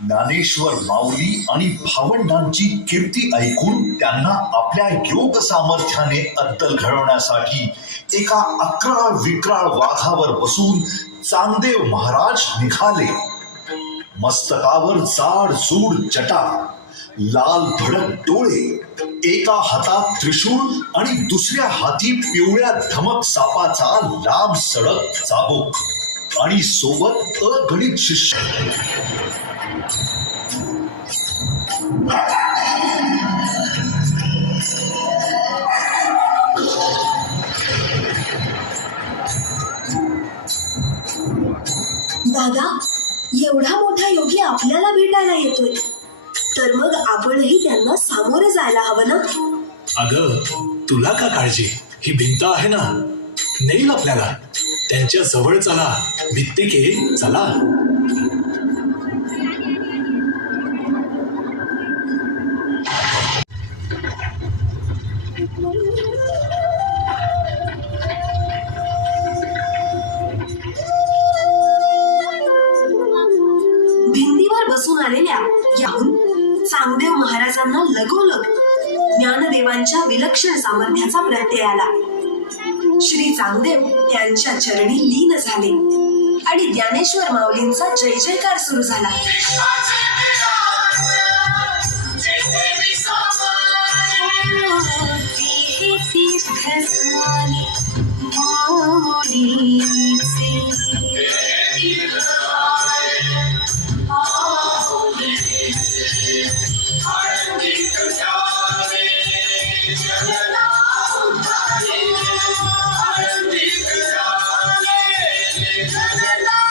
ज्ञानेश्वर माऊली आणि भावंडांची कीर्ती ऐकून त्यांना आपल्या योग सामर्थ्याने अद्दल घडवण्यासाठी एका अक्राळ विक्राळ वाघावर बसून चांगदेव महाराज निघाले. मस्तकावर जाड जूड जटा, लाल भडक डोळे, एका हातात त्रिशूळ आणि दुसऱ्या हाती पिवळ्या धमक सापाचा लांब सडक चाबूक आणि सोबत अगणित शिष्य. दादा, एवढा मोठा योगी आपल्याला भेटायला येतोय, तर मग आपणही त्यांना सामोरे जायला हवं ना. अगं, तुला का काळजी? ही भिंत आहे ना, नेईल आपल्याला. त्यांच्या जवळ चला, भित्तिके चला. भिंतीवर बसून आलेल्या याहून चांगदेव महाराजांना लगोलग ज्ञानदेवांच्या विलक्षण सामर्थ्याचा प्रत्यय आला. श्री चांगदेव त्यांच्या चरणी लीन झाले आणि ज्ञानेश्वर माऊलींचा जय जयकार सुरू झाला. La